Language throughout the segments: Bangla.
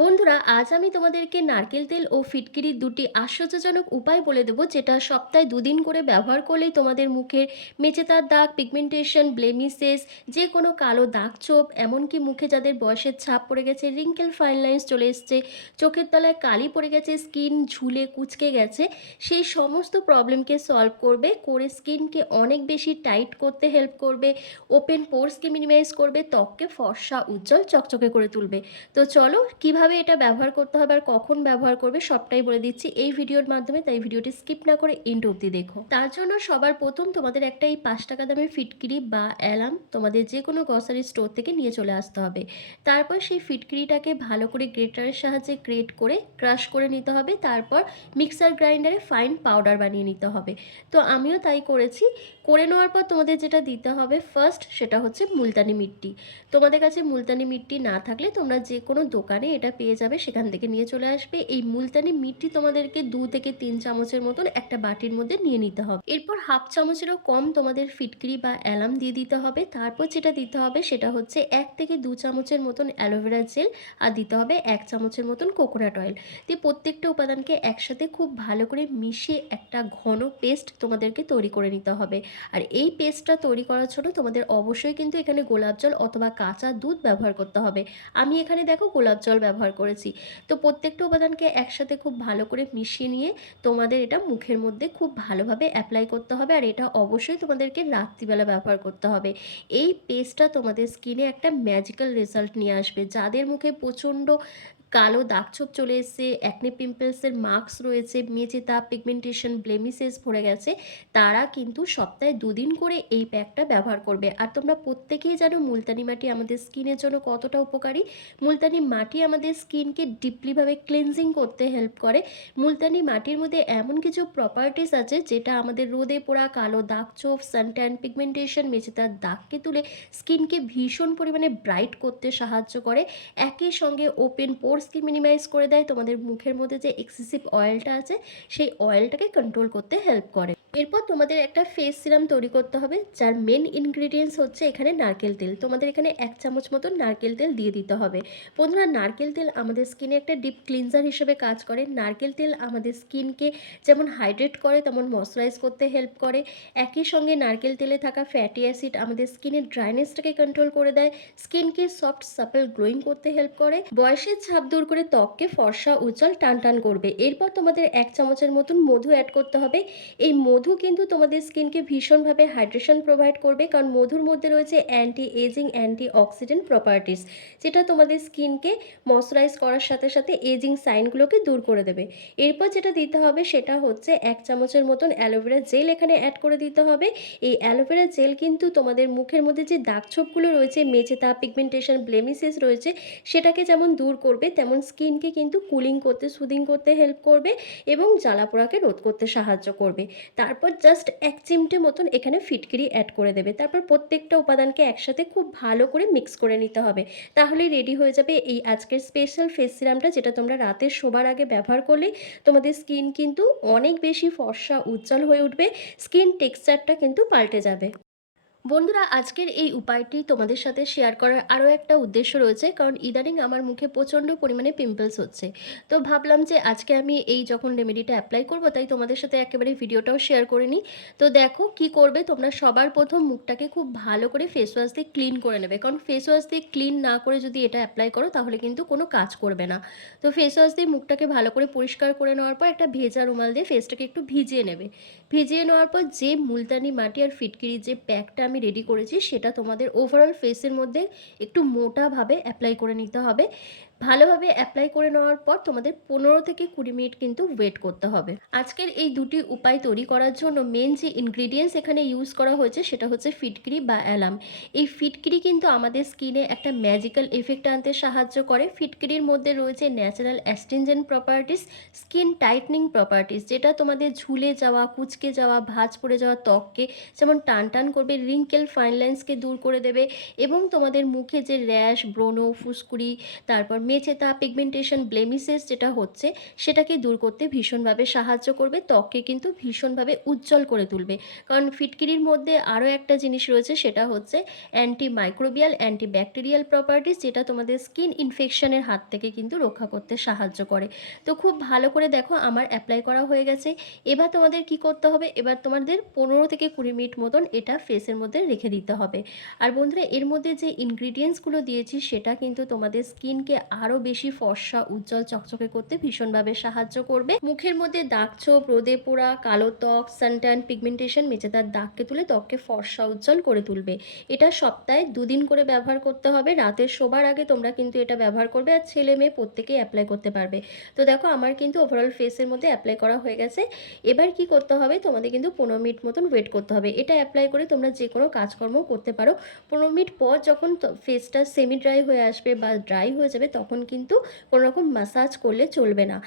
বন্ধুরা, আজ আমি তোমাদেরকে নারকেল তেল ও ফিটকিরির দুটি আশ্চর্যজনক উপায় বলে দেবো, যেটা সপ্তাহে দুদিন করে ব্যবহার করলেই তোমাদের মুখের মেচেতার দাগ পিগমেন্টেশন ব্লেমিসেস যে কোনো কালো দাগ চোপ, এমনকি মুখে যাদের বয়সের ছাপ পড়ে গেছে রিঙ্কেল ফাইন লাইন্স চলে এসছে, চোখের তলায় কালি পড়ে গেছে স্কিন ঝুলে কুচকে গেছে, সেই সমস্ত প্রবলেমকে সলভ করবে, করে স্কিনকে অনেক বেশি টাইট করতে হেল্প করবে ওপেন পোর্সকে মিনিমাইজ করবে, ত্বককে ফর্সা, উজ্জ্বল, চকচকে করে তুলবে। তো চলো, কীভাবে এটা ব্যবহার করতে হবে আর কখন ব্যবহার করবে সবটাই বলে দিচ্ছি এই ভিডিওর মাধ্যমে, তাই ভিডিওটি স্কিপ না করে এন্ড অবধি দেখো। তার জন্য সবার প্রথম তোমাদের একটা এই পাঁচ টাকা দামের ফিটকিরি বা অ্যালার্ম তোমাদের যে কোনো গ্রসারি স্টোর থেকে নিয়ে চলে আসতে হবে। তারপর সেই ফিটকিরিটাকে ভালো করে গ্রেটারের সাহায্যে গ্রেট করে ক্রাশ করে নিতে হবে। তারপর মিক্সার গ্রাইন্ডারে ফাইন পাউডার বানিয়ে নিতে হবে। তো আমিও তাই করেছি। করে নেওয়ার পর তোমাদের যেটা দিতে হবে ফার্স্ট সেটা হচ্ছে মুলতানি মিট্টি। তোমাদের কাছে মুলতানি মিট্টি না থাকলে তোমরা যে কোনো দোকানে এটা পেয়ে যাবে, সেখান থেকে নিয়ে চলে আসবে। এই মুলতানি মিট্টি তোমাদেরকে দু থেকে তিন চামচের মতন একটা বাটির মধ্যে নিয়ে নিতে হবে। এরপর হাফ চামচেরও কম তোমাদের ফিটকিরি বা অ্যালাম দিয়ে দিতে হবে। তারপর যেটা দিতে হবে সেটা হচ্ছে এক থেকে দু চামচের মতন অ্যালোভেরা জেল আর দিতে হবে এক চামচের মতন কোকোনাট অয়েল। দিয়ে প্রত্যেকটা উপাদানকে একসাথে খুব ভালো করে মিশিয়ে একটা ঘন পেস্ট তোমাদেরকে তৈরি করে নিতে হবে। আর এই পেস্টটা তৈরি করার জন্য তোমাদের অবশ্যই কিন্তু এখানে গোলাপ জল অথবা কাঁচা দুধ ব্যবহার করতে হবে। আমি এখানে দেখো গোলাপ জল ব্যবহার করেছি। তো প্রত্যেকটা উপাদানকে একসাথে খুব ভালো করে মিশিয়ে নিয়ে তোমাদের এটা মুখের মধ্যে খুব ভালোভাবে অ্যাপ্লাই করতে হবে আর এটা অবশ্যই তোমাদেরকে রাত্রিবেলা ব্যবহার করতে হবে। এই পেস্টটা তোমাদের স্কিনে একটা ম্যাজিক্যাল রেজাল্ট নিয়ে আসবে। যাদের মুখে প্রচণ্ড কালো দাগছোপ চলে এসছে অ্যাকনে পিম্পলসের মার্কস রয়েছে মেচে তাপ পিগমেন্টেশন ব্লেমিসেস ভরে গেছে, তারা কিন্তু সপ্তাহে দুদিন করে এই প্যাকটা ব্যবহার করবে। আর তোমরা প্রত্যেকেই জানো মুলতানি মাটি আমাদের স্কিনের জন্য কতটা উপকারী। মুলতানি মাটি আমাদের স্কিনকে ডিপলিভাবে ক্লিনজিং করতে হেল্প করে। মুলতানি মাটির মধ্যে এমন কিছু প্রপার্টিস আছে যেটা আমাদের রোদে পোড়া কালো দাগ চোপ সানট্যান পিগমেন্টেশন মেচেতার দাগকে তুলে স্কিনকে ভীষণ পরিমাণে ব্রাইট করতে সাহায্য করে। একই সঙ্গে ওপেন পোর্সকে মিনিমাইজ করে দেয়? তোমাদের মুখের মধ্যে যে এক্সেসিভ অয়েলটা আছে, সেই অয়েলটাকে কন্ট্রোল করতে হেল্প করে। এরপর তোমাদের একটা ফেস সিরাম তৈরি করতে হবে, যার মেন ইনগ্রিডিয়েন্টস হচ্ছে এখানে নারকেল তেল। তোমাদের এখানে এক চামচ মতো নারকেল তেল দিয়ে দিতে হবে। বন্ধুরা, নারকেল তেল আমাদের স্কিনে একটা ডিপ ক্লিনজার হিসেবে কাজ করে। নারকেল তেল আমাদের স্কিনকে যেমন হাইড্রেট করে, তেমন ময়শ্চারাইজ করতে হেল্প করে। একই সঙ্গে নারকেল তেলে থাকা ফ্যাটি অ্যাসিড আমাদের স্কিনের ড্রাইনেসটাকে কন্ট্রোল করে দেয়। স্কিনকে সফট সাপেল গ্লোয়িং করতে হেল্প করে। বয়সের ছাপ দূর করে ত্বককে ফর্সা, উজ্জ্বল টান টান করবে। এরপর তোমাদের এক চামচের মতন মধু অ্যাড করতে হবে। এই মধু কিন্তু তোমাদের স্কিনকে ভীষণভাবে হাইড্রেশন প্রোভাইড করবে, কারণ মধুর মধ্যে রয়েছে anti ageing antioxidant properties যেটা তোমাদের স্কিনকে ময়শ্চারাইজ করার সাথে সাথে এজিং সাইনগুলোকে দূর করে দেবে। এরপর যেটা দিতে হবে সেটা হচ্ছে এক চামচের মতন অ্যালোভেরা জেল এখানে অ্যাড করে দিতে হবে। এই অ্যালোভেরা জেল কিন্তু তোমাদের মুখের মধ্যে যে দাগছোপগুলো রয়েছে মেচে তা পিগমেন্টেশন ব্লেমিসেস রয়েছে, সেটাকে যেমন দূর করবে, তেমন স্কিনকে কিন্তু কুলিং করতে সুদিং করতে হেল্প করবে এবং জ্বালাপোড়াকে রোধ করতে সাহায্য করবে। তারপর জাস্ট এক চিমটে মতন এখানে ফিটকিরি অ্যাড করে দেবে। তারপর প্রত্যেকটা উপাদানকে একসাথে খুব ভালো করে মিক্স করে নিতে হবে। তাহলে রেডি হয়ে যাবে এই আজকের স্পেশাল ফেস সিরামটা যেটা তোমরা রাতে শোবার আগে ব্যবহার করলে তোমাদের স্কিন কিন্তু অনেক বেশি ফর্সা, উজ্জ্বল হয়ে উঠবে। স্কিন টেক্সচারটা কিন্তু পাল্টে যাবে। বন্ধুরা, আজকের এই উপায়টি তোমাদের সাথে শেয়ার করার আরও একটা উদ্দেশ্য রয়েছে, কারণ ইদানিং আমার মুখে প্রচণ্ড পরিমাণে পিম্পলস হচ্ছে। তো ভাবলাম যে আজকে আমি এই যখন রেমেডিটা অ্যাপ্লাই করব, তাই তোমাদের সাথে একেবারে ভিডিওটাও শেয়ার করে নিই। তো দেখো কি করবে, তোমরা সবার প্রথম মুখটাকে খুব ভালো করে ফেস ওয়াশ দিয়ে ক্লিন করে নেবে, কারণ ফেস ওয়াশ দিয়ে ক্লিন না করে যদি এটা অ্যাপ্লাই করো, তাহলে কিন্তু কোনো কাজ করবে না। তো ফেস ওয়াশ দিয়ে মুখটাকে ভালো করে পরিষ্কার করে নেওয়ার পর একটা ভেজা রুমাল দিয়ে ফেসটাকে একটু ভিজিয়ে নেবে। ভিজিয়ে নেওয়ার পর যে মুলতানি মাটি আর ফিটকিরি যে প্যাকটা আমি রেডি করেছি সেটা তোমাদের ওভারঅল ফেসের মধ্যে একটু মোটাভাবে অ্যাপ্লাই করে নিতে হবে। ভালোভাবে অ্যাপ্লাই করে নেওয়ার পর তোমাদের পনেরো থেকে কুড়ি মিনিট কিন্তু ওয়েট করতে হবে। আজকের এই দুটি উপায় তৈরি করার জন্য মেন যে ইনগ্রিডিয়েন্টস এখানে ইউজ করা হয়েছে সেটা হচ্ছে ফিটকিরি বা অ্যালাম এই ফিটকিরি কিন্তু আমাদের স্কিনে একটা ম্যাজিক্যাল এফেক্ট আনতে সাহায্য করে। ফিটকিরির মধ্যে রয়েছে natural astringent properties skin tightening properties যেটা তোমাদের ঝুলে যাওয়া, কুচকে যাওয়া, ভাঁজ পড়ে যাওয়া ত্বককে যেমন টান টান করবে রিঙ্কেল ফাইন লাইন্সকে দূর করে দেবে এবং তোমাদের মুখে যে র্যাশ, ব্রণ, ফুসকুড়ি, তারপর মেচেতা পিগমেন্টেশন ব্লেমিসেস যেটা হচ্ছে, সেটাকে দূর করতে ভীষণভাবে সাহায্য করবে, ত্বককে কিন্তু ভীষণভাবে উজ্জ্বল করে তুলবে। কারণ ফিটকিরির মধ্যে আরও একটা জিনিস রয়েছে, সেটা হচ্ছে anti microbial anti bacterial properties যেটা তোমাদের স্কিন ইনফেকশনের হাত থেকে কিন্তু রক্ষা করতে সাহায্য করে। তো খুব ভালো করে দেখো, আমার অ্যাপ্লাই করা হয়ে গেছে। এবার তোমাদের কি করতে হবে? এবার তোমাদের পনেরো থেকে কুড়ি মিনিট মতন এটা ফেসের মধ্যে রেখে দিতে হবে। আর বন্ধুরা, এর মধ্যে যে ইনগ্রিডিয়েন্টসগুলো দিয়েছি, সেটা কিন্তু তোমাদের স্কিনকে আরও বেশি ফর্সা, উজ্জ্বল, চকচকে করতে ভীষণভাবে সাহায্য করবে। মুখের মধ্যে দাগ ছোপ, রোদে পোড়া, কালো ত্বক, সানট্যান পিগমেন্টেশন মেচেদার দাগকে তুলে ত্বককে ফর্সা, উজ্জ্বল করে তুলবে। এটা সপ্তাহে দুদিন করে ব্যবহার করতে হবে। রাতের শোবার আগে তোমরা কিন্তু এটা ব্যবহার করবে আর ছেলে মেয়ে প্রত্যেকেই অ্যাপ্লাই করতে পারবে। তো দেখো, আমার কিন্তু ওভারঅল ফেসের মধ্যে অ্যাপ্লাই করা হয়ে গেছে। এবার কি করতে হবে? তোমাদের কিন্তু পনেরো মিনিট মতন ওয়েট করতে হবে। এটা অ্যাপ্লাই করে তোমরা যে কোনো কাজকর্ম করতে পারো। পনেরো মিনিট পর যখন ফেসটা সেমি ড্রাই হয়ে আসবে বা ড্রাই হয়ে যাবে, তখন কিন্তু কোনো রকম মাসাজ করলে চলবে না।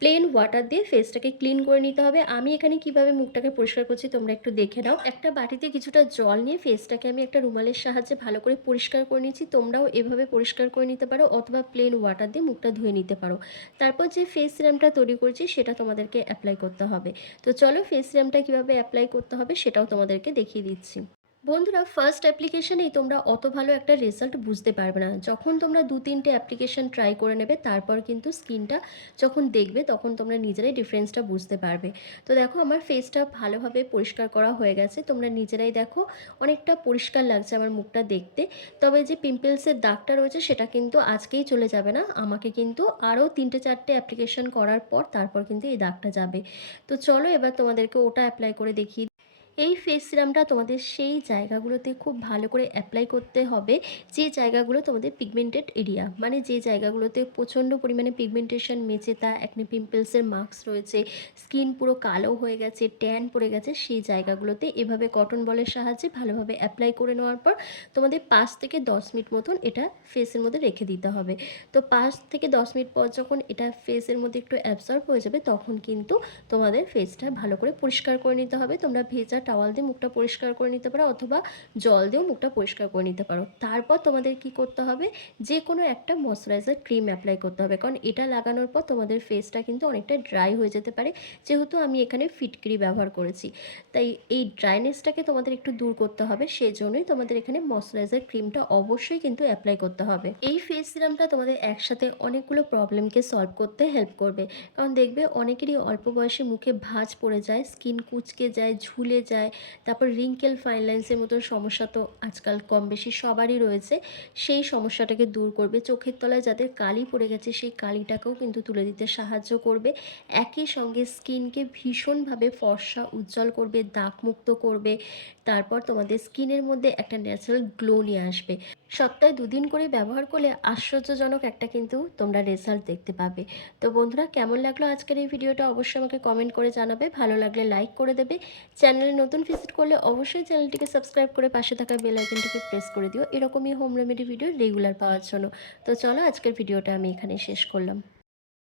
প্লেন ওয়াটার দিয়ে ফেসটাকে ক্লিন করে নিতে হবে। আমি এখানে কীভাবে মুখটাকে পরিষ্কার করছি তোমরা একটু দেখে নাও। একটা বাটিতে কিছুটা জল নিয়ে ফেসটাকে আমি একটা রুমালের সাহায্যে ভালো করে পরিষ্কার করে নিচ্ছি তোমরাও এভাবে পরিষ্কার করে নিতে পারো অথবা প্লেন ওয়াটার দিয়ে মুখটা ধুয়ে নিতে পারো। তারপর যে ফেস সিরামটা তৈরি করছি সেটা তোমাদেরকে অ্যাপ্লাই করতে হবে। তো চলো ফেস সিরামটা কীভাবে অ্যাপ্লাই করতে হবে সেটাও তোমাদেরকে দেখিয়ে দিচ্ছি। বন্ধুরা ফার্স্ট অ্যাপ্লিকেশনেই তোমরা অত ভালো একটা রেজাল্ট বুঝতে পারবে না। যখন তোমরা দু তিনটে অ্যাপ্লিকেশন ট্রাই করে নেবে, তারপর কিন্তু স্কিনটা যখন দেখবে, তখন তোমরা নিজেরাই ডিফারেন্সটা বুঝতে পারবে। তো দেখো, আমার ফেসটা ভালোভাবে পরিষ্কার করা হয়ে গেছে। তোমরা নিজেরাই দেখো, অনেকটা পরিষ্কার লাগছে আমার মুখটা দেখতে। তবে যে পিম্পলসের দাগটা রয়েছে, সেটা কিন্তু আজকেই চলে যাবে না। আমাকে কিন্তু আরও তিনটে চারটে অ্যাপ্লিকেশন করার পর, তারপর কিন্তু এই দাগটা যাবে। তো চলো, এবার তোমাদেরকে ওটা অ্যাপ্লাই করে দেখিয়ে এই ফেস সিরামটা তোমাদের সেই জায়গাগুলোতে খুব ভালো করে অ্যাপ্লাই করতে হবে। যে জায়গাগুলো তোমাদের পিগমেন্টেড এরিয়া মানে যে জায়গাগুলোতে প্রচণ্ড পরিমাণে পিগমেন্টেশন মেচে তা একনি পিম্পলসের মার্কস রয়েছে স্কিন পুরো কালো হয়ে গেছে ট্যান পড়ে গেছে, সেই জায়গাগুলোতে এভাবে কটন বলের সাহায্যে ভালোভাবে অ্যাপ্লাই করে নেওয়ার পর তোমাদের পাঁচ থেকে দশ মিনিট মতন এটা ফেসের মধ্যে রেখে দিতে হবে। তো পাঁচ থেকে দশ মিনিট পর যখন এটা ফেসের মধ্যে একটু অ্যাবসর্ব হয়ে যাবে, তখন কিন্তু তোমাদের ফেসটা ভালো করে পরিষ্কার করে নিতে হবে। তোমরা ভেজা টাওয়াল দিয়ে মুখটা পরিষ্কার করে নিতে পারো অথবা জল দিয়েও মুখটা পরিষ্কার করে নিতে পারো। তারপর তোমাদের কি করতে হবে? যে কোনো একটা ময়শ্চারাইজার ক্রিম অ্যাপ্লাই করতে হবে। কারণ এটা লাগানোর পর তোমাদের ফেসটা কিন্তু অনেকটা ড্রাই হয়ে যেতে পারে। যেহেতু আমি এখানে ফিটকিরি ব্যবহার করেছি। তাই এই ড্রাইনেসটাকে তোমাদের একটু দূর করতে হবে। সেই জন্যই তোমাদের এখানে ময়শ্চারাইজার ক্রিমটা অবশ্যই কিন্তু অ্যাপ্লাই করতে হবে। এই ফেস সিরামটা তোমাদের একসাথে অনেকগুলো প্রবলেমকে সলভ করতে হেল্প করবে। কারণ দেখবে অনেকেরই অল্প বয়সে মুখে ভাঁজ পড়ে যায় স্কিন কুচকে যায়, ঝুলে যায়। যায়। তারপর রিঙ্কেল ফাইন লাইন্সের মতন সমস্যা তো আজকাল কম বেশি সবারই রয়েছে। সেই সমস্যাটাকে দূর করবে। চোখের তলায় যাদের কালি পড়ে গেছে, সেই কালিটাকেও কিন্তু তুলে দিতে সাহায্য করবে। একই সঙ্গে স্কিনকে ভীষণভাবে ফর্সা, উজ্জ্বল করবে, দাগমুক্ত করবে। তারপর তোমাদের স্কিনের মধ্যে একটা ন্যাচারাল গ্লো নিয়ে আসবে। সপ্তাহে দুদিন করে ব্যবহার করলে আশ্চর্যজনক একটা কিন্তু তোমরা রেজাল্ট দেখতে পাবে। তো বন্ধুরা, কেমন লাগল আজকের এই ভিডিওটা অবশ্যই আমাকে কমেন্ট করে জানাবে। ভালো লাগলে লাইক করে দেবে। চ্যানেলে নতুন ভিজিট করলে অবশ্যই চ্যানেলটিকে সাবস্ক্রাইব করে পাশে থাকা বেল আইকনটিকে প্রেস করে দিও। এরকমই হোম রেমেডি ভিডিও রেগুলার পাওয়ার জন্য। তো চলো আজকের ভিডিওটা আমি এখানে শেষ করলাম।